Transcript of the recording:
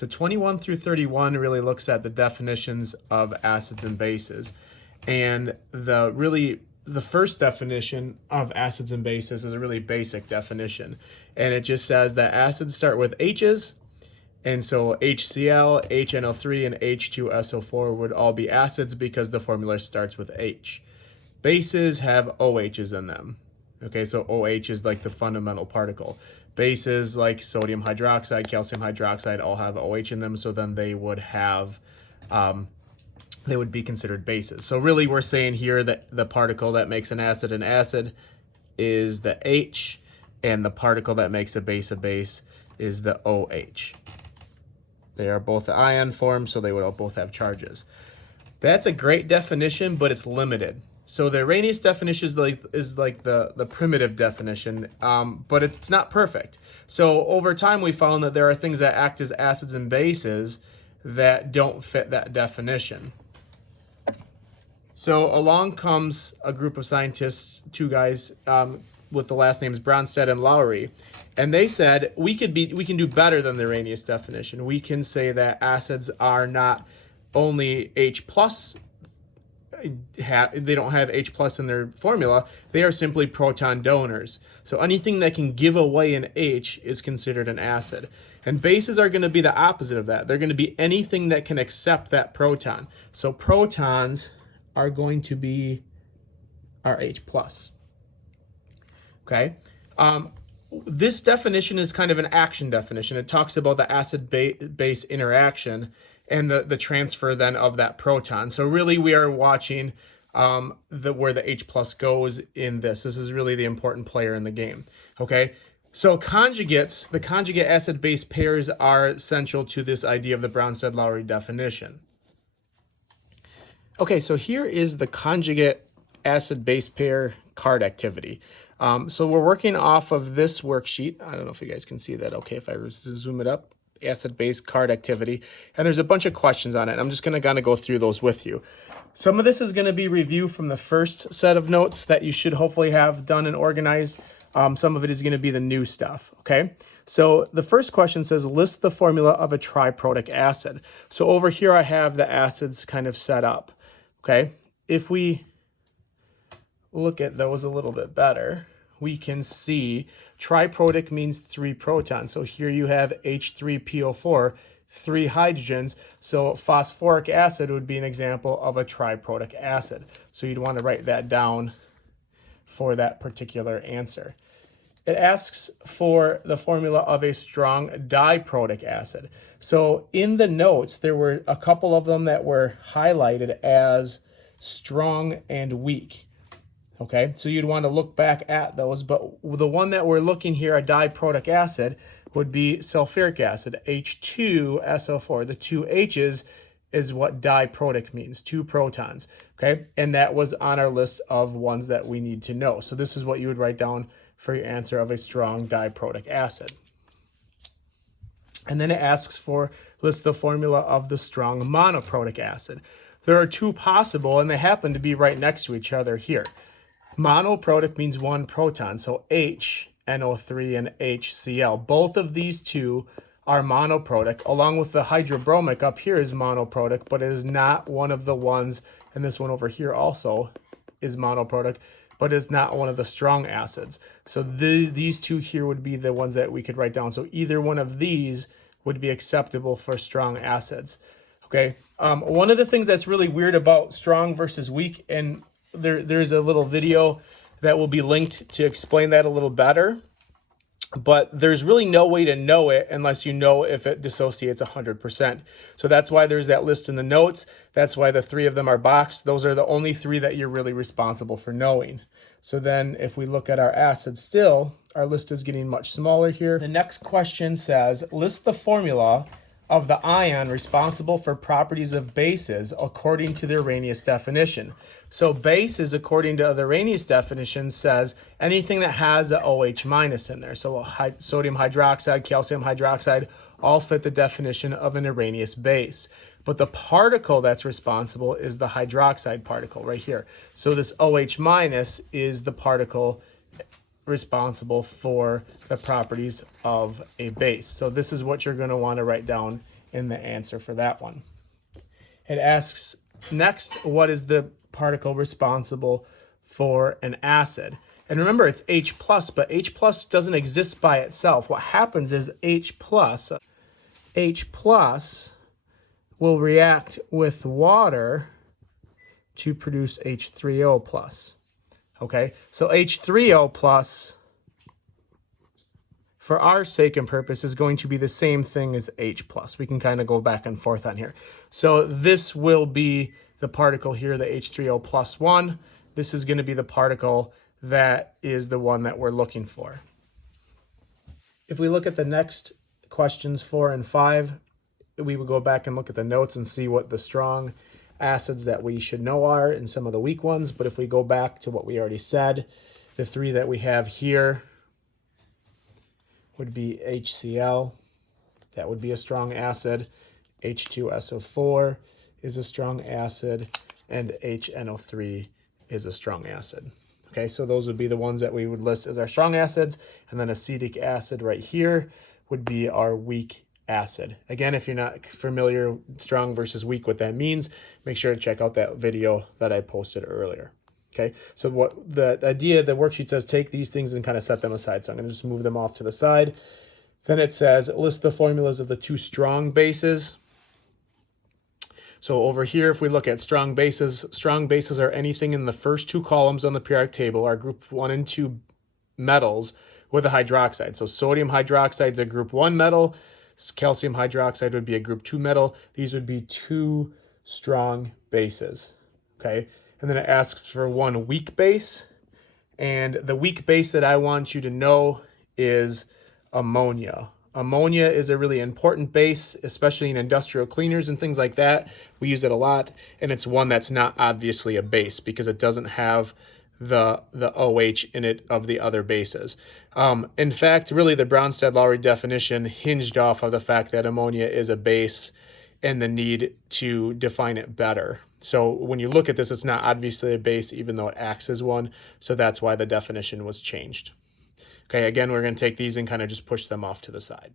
So 21 through 31 really looks at the definitions of acids and bases. And the first definition of acids and bases is a really basic definition. And it just says that acids start with H's. And so HCl, HNO3, and H2SO4 would all be acids because the formula starts with H. Bases have OHs in them. Okay, so OH is like the fundamental particle. Bases like sodium hydroxide, calcium hydroxide all have OH in them, so then they would have, they would be considered bases. So really we're saying here that the particle that makes an acid is the H, and the particle that makes a base is the OH. They are both the ion form, so they would all both have charges. That's a great definition, but it's limited. So the Arrhenius definition is like the primitive definition, but it's not perfect. So over time, we found that there are things that act as acids and bases that don't fit that definition. So along comes a group of scientists, two guys with the last names Bronsted and Lowry, and they said we can do better than the Arrhenius definition. We can say that acids are not only H plus. They don't have H plus in their formula. They are simply proton donors. So anything that can give away an H is considered an acid. And bases are going to be the opposite of that. They're going to be anything that can accept that proton. So protons are going to be our H plus. Okay. This definition is kind of an action definition. It talks about the acid-base interaction and the transfer then of that proton. So really we are watching where the H plus goes in this. This is really the important player in the game. Okay. So conjugates, the conjugate acid-base pairs are essential to this idea of the Bronsted-Lowry definition. Okay, so here is the conjugate acid-base pair card activity. So we're working off of this worksheet. I don't know if you guys can see that okay if I zoom it up. Acid-base card activity. And there's a bunch of questions on it. I'm just going to kind of go through those with you. Some of this is going to be review from the first set of notes that you should hopefully have done and organized. Some of it is going to be the new stuff, okay? So the first question says, list the formula of a triprotic acid. So over here I have the acids kind of set up, okay? If we look at those a little bit better, we can see triprotic means 3 protons. So here you have H3PO4, 3 hydrogens. So phosphoric acid would be an example of a triprotic acid. So you'd want to write that down for that particular answer. It asks for the formula of a strong diprotic acid. So in the notes, there were a couple of them that were highlighted as strong and weak. Okay, so you'd want to look back at those, but the one that we're looking here, a diprotic acid, would be sulfuric acid, H2SO4. The 2 H's is what diprotic means, 2 protons, okay? And that was on our list of ones that we need to know. So this is what you would write down for your answer of a strong diprotic acid. And then it asks for, list the formula of the strong monoprotic acid. There are 2 possible, and they happen to be right next to each other here. Monoprotic means 1 proton, so HNO3 and HCl. Both of these 2 are monoprotic, along with the hydrobromic up here is monoprotic, but it is not one of the ones, and this one over here also is monoprotic, but it's not one of the strong acids. So these 2 here would be the ones that we could write down. So either one of these would be acceptable for strong acids. Okay. One of the things that's really weird about strong versus weak, and there's a little video that will be linked to explain that a little better, but there's really no way to know it unless you know if it dissociates 100%. So that's why there's that list in the notes. That's why the 3 of them are boxed. Those are the only 3 that you're really responsible for knowing. So then if we look at our acids still, our list is getting much smaller here. The next question says, list the formula of the ion responsible for properties of bases according to the Arrhenius definition. So bases, according to the Arrhenius definition, says anything that has a OH minus in there. So sodium hydroxide, calcium hydroxide, all fit the definition of an Arrhenius base. But the particle that's responsible is the hydroxide particle right here. So this OH minus is the particle responsible for the properties of a base. So this is what you're going to want to write down in the answer for that one. It asks next, what is the particle responsible for an acid? And remember, it's H+, but H+ doesn't exist by itself. What happens is H+ will react with water to produce H3O+. Okay, so H3O+, for our sake and purpose, is going to be the same thing as H+. We can kind of go back and forth on here. So this will be the particle here, the H3O+1. This is going to be the particle that is the one that we're looking for. If we look at the next questions 4 and 5, we would go back and look at the notes and see what the strong acids that we should know are and some of the weak ones. But if we go back to what we already said, the 3 that we have here would be HCl. That would be a strong acid. H2SO4 is a strong acid, and HNO3 is a strong acid. Okay, so those would be the ones that we would list as our strong acids, and then acetic acid right here would be our weak acid. Again, if you're not familiar, strong versus weak, what that means, make sure to check out that video that I posted earlier. Okay, so what the idea, the worksheet says, take these things and kind of set them aside. So I'm going to just move them off to the side. Then it says, list the formulas of the 2 strong bases. So over here, if we look at strong bases are anything in the first 2 columns on the periodic table are group 1 and 2 metals with a hydroxide. So sodium hydroxide is a group 1 metal. Calcium hydroxide would be a group 2 metal. These would be 2 strong bases. Okay, and then it asks for 1 weak base. And the weak base that I want you to know is ammonia. Ammonia is a really important base, especially in industrial cleaners and things like that. We use it a lot, and it's one that's not obviously a base because it doesn't have the OH in it of the other bases. In fact, really the Bronsted-Lowry definition hinged off of the fact that ammonia is a base and the need to define it better. So when you look at this, it's not obviously a base even though it acts as one. So that's why the definition was changed. Okay, again, we're going to take these and kind of just push them off to the side.